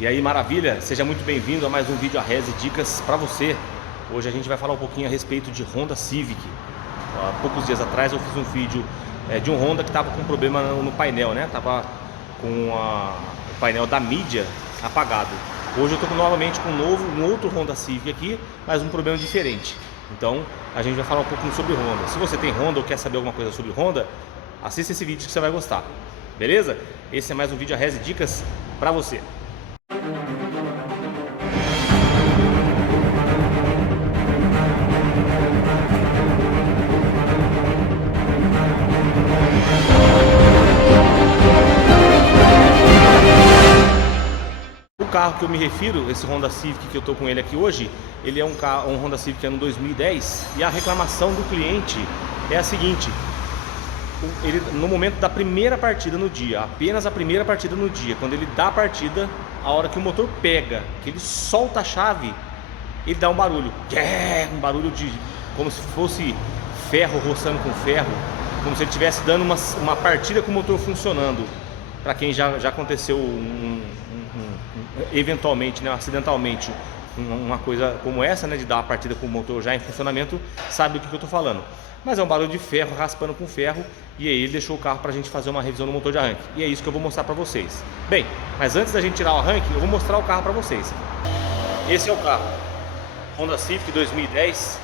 E aí, maravilha? Seja muito bem-vindo a mais um vídeo Arreze Dicas para você. Hoje a gente vai falar um pouquinho a respeito de Honda Civic. Há poucos dias atrás eu fiz um vídeo de um Honda que estava com problema no painel, né? Tava com o painel da mídia apagado. Hoje eu estou novamente com um outro Honda Civic aqui, mas um problema diferente. Então a gente vai falar um pouquinho sobre Honda. Se você tem Honda ou quer saber alguma coisa sobre Honda, assista esse vídeo que você vai gostar. Beleza? Esse é mais um vídeo Arreze Dicas para você. O carro que eu me refiro, esse Honda Civic que eu tô com ele aqui hoje, ele é um Honda Civic ano 2010 e a reclamação do cliente é a seguinte: ele, no momento da primeira partida no dia, apenas a primeira partida no dia, quando ele dá a partida, a hora que o motor pega, que ele solta a chave, ele dá um barulho, um barulho de como se fosse ferro roçando com ferro, como se ele estivesse dando uma partida com o motor funcionando. Para quem já aconteceu eventualmente, né, acidentalmente, uma coisa como essa, né, de dar uma partida com o motor já em funcionamento, sabe do que eu estou falando. Mas é um barulho de ferro raspando com ferro, e aí ele deixou o carro para a gente fazer uma revisão no motor de arranque. E é isso que eu vou mostrar para vocês. Bem, mas antes da gente tirar o arranque, eu vou mostrar o carro para vocês. Esse é o carro, Honda Civic 2010.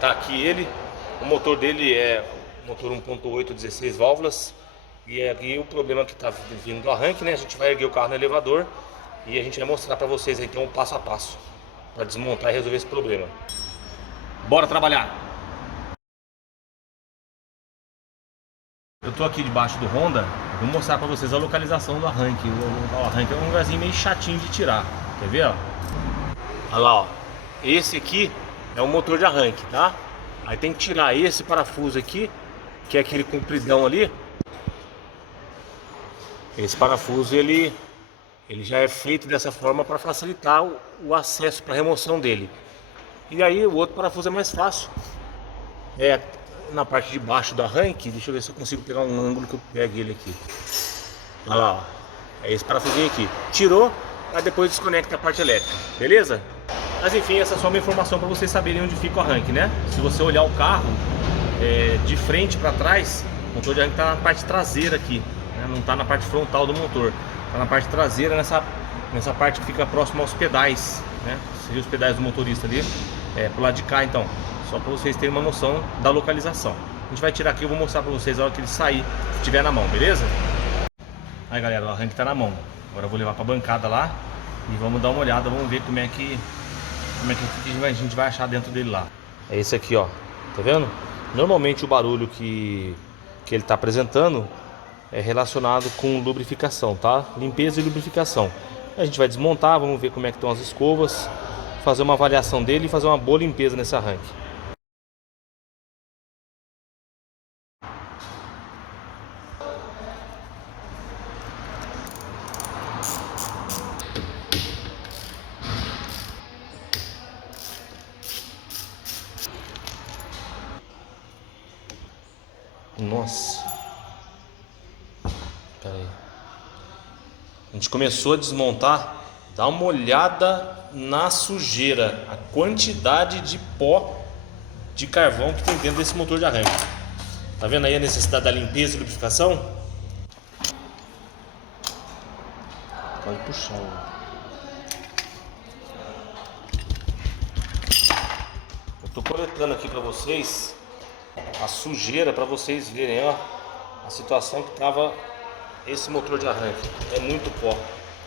Tá aqui ele, o motor dele é motor 1.8 16 válvulas. E aqui o problema que está vindo do arranque, né? A gente vai erguer o carro no elevador e a gente vai mostrar para vocês aí, então, um passo a passo para desmontar e resolver esse problema. Bora trabalhar! Eu tô aqui debaixo do Honda, vou mostrar para vocês a localização do arranque. O arranque é um lugarzinho meio chatinho de tirar, quer ver? Ó? Olha lá, ó. Esse aqui é o motor de arranque, tá? Aí tem que tirar esse parafuso aqui, que é aquele compridão ali. Esse parafuso ele já é feito dessa forma para facilitar o acesso para remoção dele. E aí o outro parafuso é mais fácil. É na parte de baixo do arranque. Deixa eu ver se eu consigo pegar um ângulo que eu pegue ele aqui. Olha lá, ó. É esse parafusinho aqui. Tirou, aí depois desconecta a parte elétrica. Beleza? Mas enfim, essa é só uma informação para vocês saberem onde fica o arranque, né? Se você olhar o carro de frente para trás, o motor de arranque está na parte traseira aqui. Não está na parte frontal do motor, está na parte traseira, nessa parte que fica próximo aos pedais, né? Seria os pedais do motorista ali, pro lado de cá. Então, só para vocês terem uma noção da localização. A gente vai tirar aqui, eu vou mostrar para vocês a hora que ele sair, se tiver na mão, beleza? Aí galera, o arranque está na mão. Agora eu vou levar para a bancada lá e vamos dar uma olhada, vamos ver como é que a gente vai achar dentro dele lá. É esse aqui, ó, tá vendo? Normalmente o barulho que ele está apresentando é relacionado com lubrificação, tá? Limpeza e lubrificação. A gente vai desmontar, vamos ver como é que estão as escovas, fazer uma avaliação dele e fazer uma boa limpeza nesse arranque. Nossa. A gente começou a desmontar, dá uma olhada na sujeira, a quantidade de pó de carvão que tem dentro desse motor de arranque. Tá vendo aí a necessidade da limpeza e lubrificação? Pode puxar. Eu tô coletando aqui para vocês a sujeira, para vocês verem, ó, a situação que tava esse motor de arranque. É muito pó,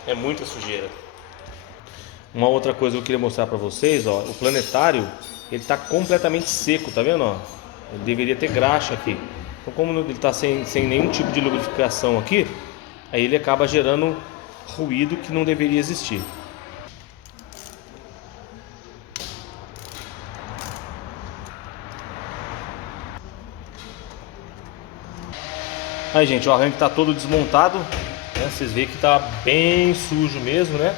é muita sujeira. Uma outra coisa que eu queria mostrar para vocês, ó, o planetário, ele tá completamente seco, tá vendo, ó? Ele deveria ter graxa aqui. Então, como ele tá sem nenhum tipo de lubrificação aqui, aí ele acaba gerando ruído que não deveria existir. Aí, gente, o arranque está todo desmontado, né? Vocês veem que está bem sujo mesmo, né?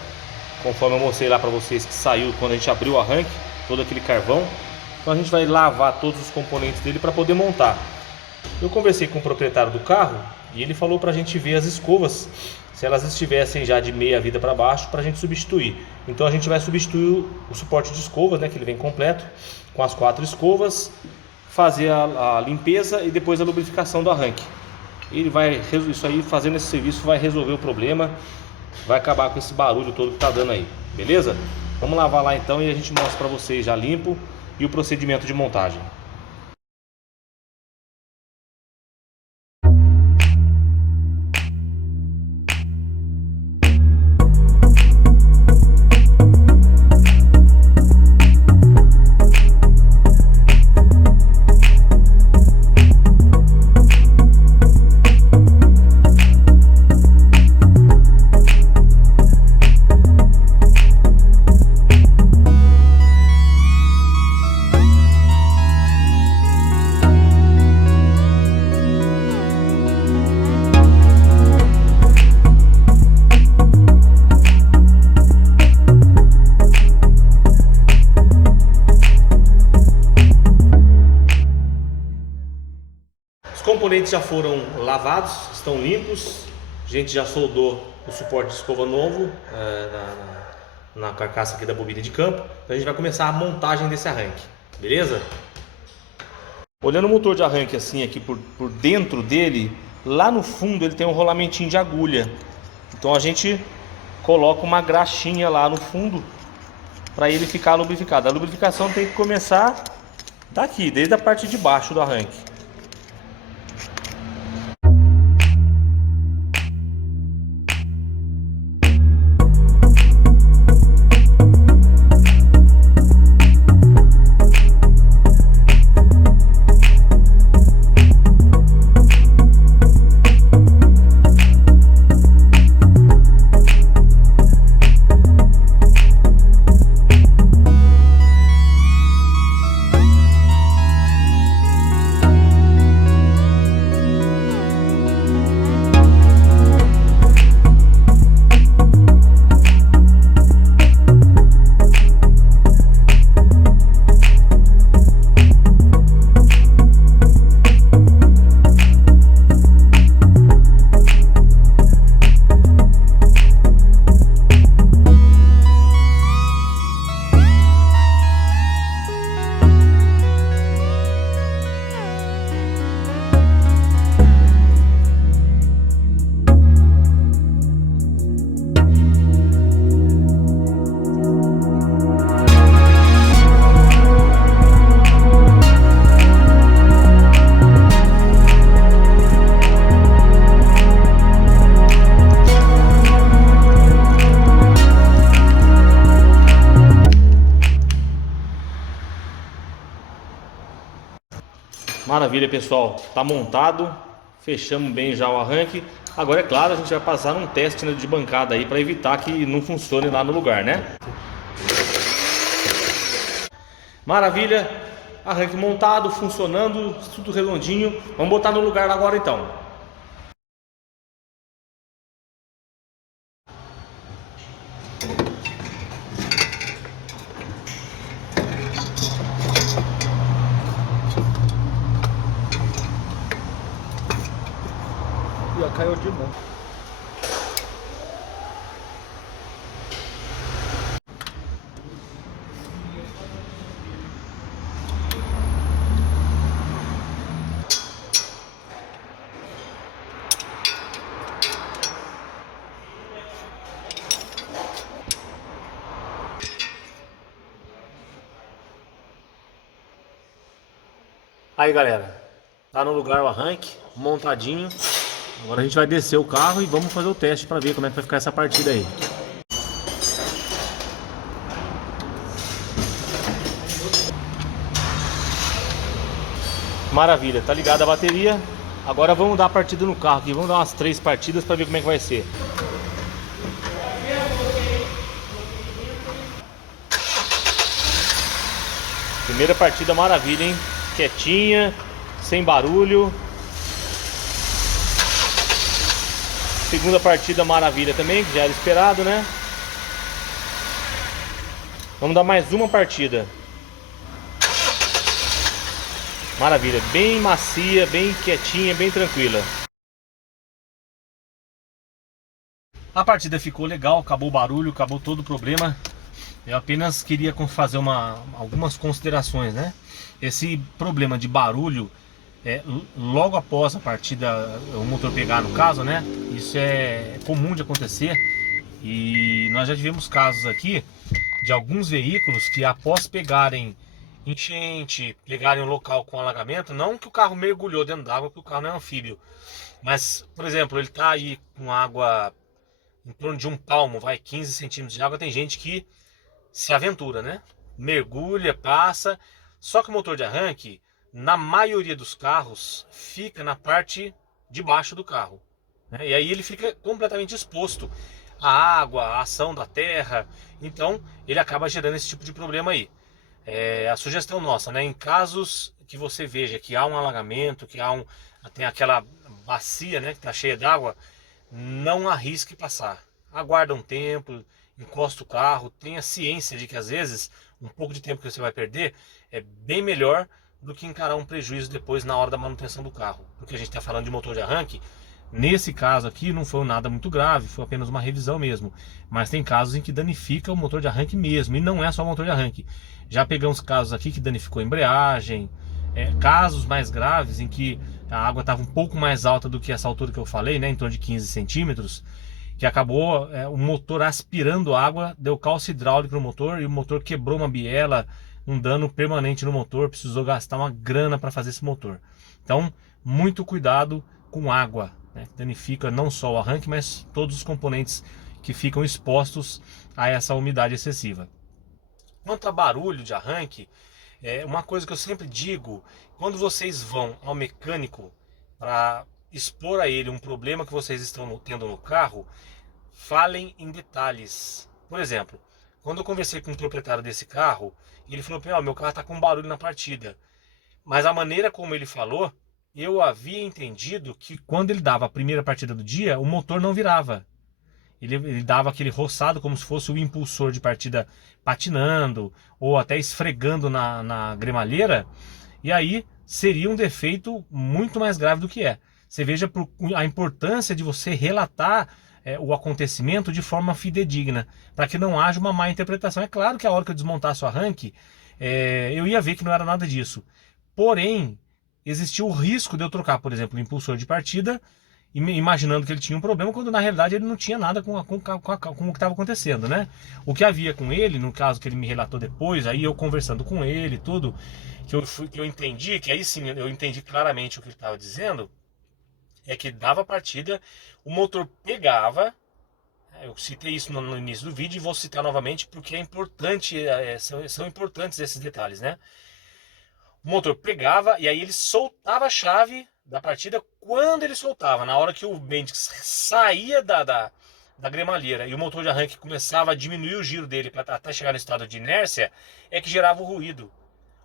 Conforme eu mostrei lá para vocês que saiu quando a gente abriu o arranque, todo aquele carvão. Então a gente vai lavar todos os componentes dele para poder montar. Eu conversei com o proprietário do carro E ele falou pra gente ver as escovas, se elas estivessem já de meia vida para baixo, pra gente substituir. Então a gente vai substituir o suporte de escovas, né, que ele vem completo, com as 4 escovas, fazer a limpeza e depois a lubrificação do arranque. Ele vai, isso aí, fazendo esse serviço, vai resolver o problema, vai acabar com esse barulho todo que tá dando aí, beleza? Vamos lavar lá então e a gente mostra pra vocês já limpo e o procedimento de montagem. Os componentes já foram lavados, estão limpos. A gente já soldou o suporte de escova novo na carcaça aqui da bobina de campo. Então a gente vai começar a montagem desse arranque, beleza? Olhando o motor de arranque assim aqui por dentro dele, lá no fundo ele tem um rolamentinho de agulha. Então a gente coloca uma graxinha lá no fundo para ele ficar lubrificado. A lubrificação tem que começar daqui, desde a parte de baixo do arranque. Maravilha, pessoal, tá montado, fechamos bem já o arranque. Agora é claro, a gente vai passar um teste, né, de bancada aí para evitar que não funcione lá no lugar, né? Maravilha, arranque montado, funcionando, tudo redondinho. Vamos botar no lugar agora então. Já caiu de novo. Aí, galera, tá no lugar o arranque, montadinho. Agora a gente vai descer o carro e vamos fazer o teste para ver como é que vai ficar essa partida aí. Maravilha, tá ligada a bateria. Agora vamos dar a partida no carro aqui, vamos dar umas 3 partidas para ver como é que vai ser. Primeira partida maravilha, hein? Quietinha, sem barulho. Segunda partida maravilha também, que já era esperado, né? Vamos dar mais uma partida. Maravilha, bem macia, bem quietinha, bem tranquila. A partida ficou legal, acabou o barulho, acabou todo o problema. Eu apenas queria fazer algumas considerações, né? Esse problema de barulho, logo após a partida, o motor pegar no caso, né? Isso é comum de acontecer. E nós já tivemos casos aqui de alguns veículos que após pegarem enchente, pegarem um local com alagamento, não que o carro mergulhou dentro d'água, porque o carro não é anfíbio, mas, por exemplo, ele está aí com água em torno de um palmo, vai 15 centímetros de água, tem gente que se aventura, né? Mergulha, passa, só que o motor de arranque, na maioria dos carros, fica na parte de baixo do carro, né? E aí ele fica completamente exposto à água, à ação da terra, então ele acaba gerando esse tipo de problema aí. A sugestão nossa, né? Em casos que você veja que há um alagamento, que tem aquela bacia, né, que está cheia d'água, não arrisque passar. Aguarda um tempo, encosta o carro, tenha ciência de que às vezes um pouco de tempo que você vai perder é bem melhor do que encarar um prejuízo depois na hora da manutenção do carro. Porque a gente está falando de motor de arranque. Nesse caso aqui não foi nada muito grave, foi apenas uma revisão mesmo. Mas tem casos em que danifica o motor de arranque mesmo, e não é só o motor de arranque. Já pegamos casos aqui que danificou a embreagem, casos mais graves em que a água estava um pouco mais alta do que essa altura que eu falei, né, em torno de 15 centímetros, que acabou o motor aspirando água, deu calço hidráulico no motor e o motor quebrou uma biela, um dano permanente no motor, precisou gastar uma grana para fazer esse motor. Então, muito cuidado com água, né, que danifica não só o arranque, mas todos os componentes que ficam expostos a essa umidade excessiva. Quanto a barulho de arranque, uma coisa que eu sempre digo, quando vocês vão ao mecânico para expor a ele um problema que vocês estão tendo no carro, falem em detalhes. Por exemplo, quando eu conversei com o proprietário desse carro, ele falou: meu carro está com barulho na partida. Mas a maneira como ele falou, eu havia entendido que quando ele dava a primeira partida do dia, o motor não virava. Ele dava aquele roçado como se fosse o impulsor de partida patinando ou até esfregando na gremalheira, e aí seria um defeito muito mais grave do que é. Você veja a importância de você relatar o acontecimento de forma fidedigna, para que não haja uma má interpretação. É claro que a hora que eu desmontasse o arranque, eu ia ver que não era nada disso. Porém, existia o risco de eu trocar, por exemplo, o impulsor de partida, imaginando que ele tinha um problema, quando na realidade ele não tinha nada com o que estava acontecendo, né? O que havia com ele, no caso que ele me relatou depois, aí eu conversando com ele, tudo, que eu entendi, que aí sim eu entendi claramente o que ele estava dizendo, é que dava partida, o motor pegava, eu citei isso no início do vídeo e vou citar novamente porque é importante, são importantes esses detalhes, né? O motor pegava e aí ele soltava a chave da partida. Quando ele soltava, na hora que o Bendix saía da gremalheira e o motor de arranque começava a diminuir o giro dele para até chegar no estado de inércia, é que gerava o ruído.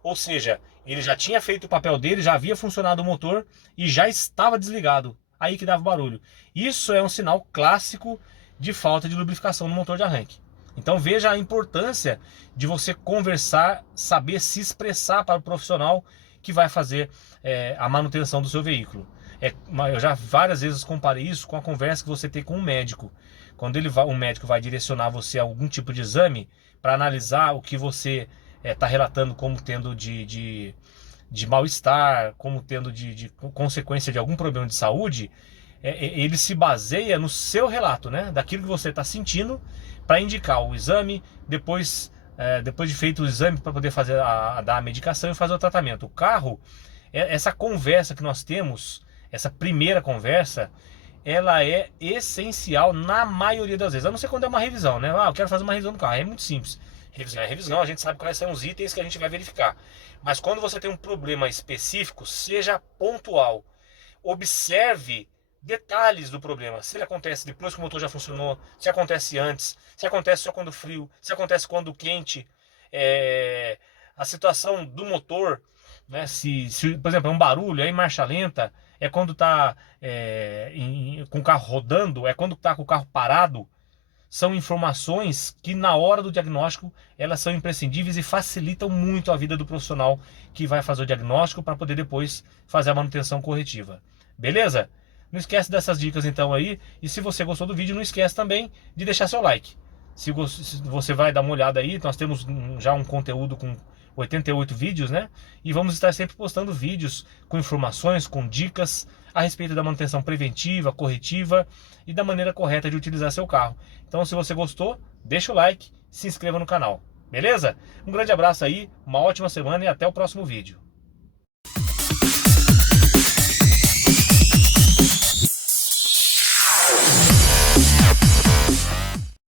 Ou seja, ele já tinha feito o papel dele, já havia funcionado o motor e já estava desligado. Aí que dava barulho. Isso é um sinal clássico de falta de lubrificação no motor de arranque. Então veja a importância de você conversar, saber se expressar para o profissional que vai fazer a manutenção do seu veículo. Eu já várias vezes comparei isso com a conversa que você tem com um médico. Quando o médico vai direcionar você a algum tipo de exame para analisar o que você está relatando como tendo de mal-estar, como tendo de consequência de algum problema de saúde, ele se baseia no seu relato, né? Daquilo que você está sentindo, para indicar o exame, depois de feito o exame, para poder dar a medicação e fazer o tratamento. O carro, essa conversa que nós temos, essa primeira conversa, ela é essencial na maioria das vezes, a não ser quando é uma revisão, né? Eu quero fazer uma revisão do carro, é muito simples. Revisão é revisão, a gente sabe quais são os itens que a gente vai verificar. Mas quando você tem um problema específico, seja pontual. Observe detalhes do problema. Se ele acontece depois que o motor já funcionou, se acontece antes, se acontece só quando frio, se acontece quando quente. A situação do motor, né? Se por exemplo, é um barulho, é em marcha lenta, é quando está com o carro rodando, é quando está com o carro parado. São informações que na hora do diagnóstico elas são imprescindíveis e facilitam muito a vida do profissional que vai fazer o diagnóstico para poder depois fazer a manutenção corretiva. Beleza? Não esquece dessas dicas então aí. E se você gostou do vídeo, não esquece também de deixar seu like. Se você vai dar uma olhada aí, nós temos já um conteúdo com 88 vídeos, né? E vamos estar sempre postando vídeos com informações, com dicas a respeito da manutenção preventiva, corretiva e da maneira correta de utilizar seu carro. Então, se você gostou, deixa o like, se inscreva no canal. Beleza? Um grande abraço aí, uma ótima semana e até o próximo vídeo.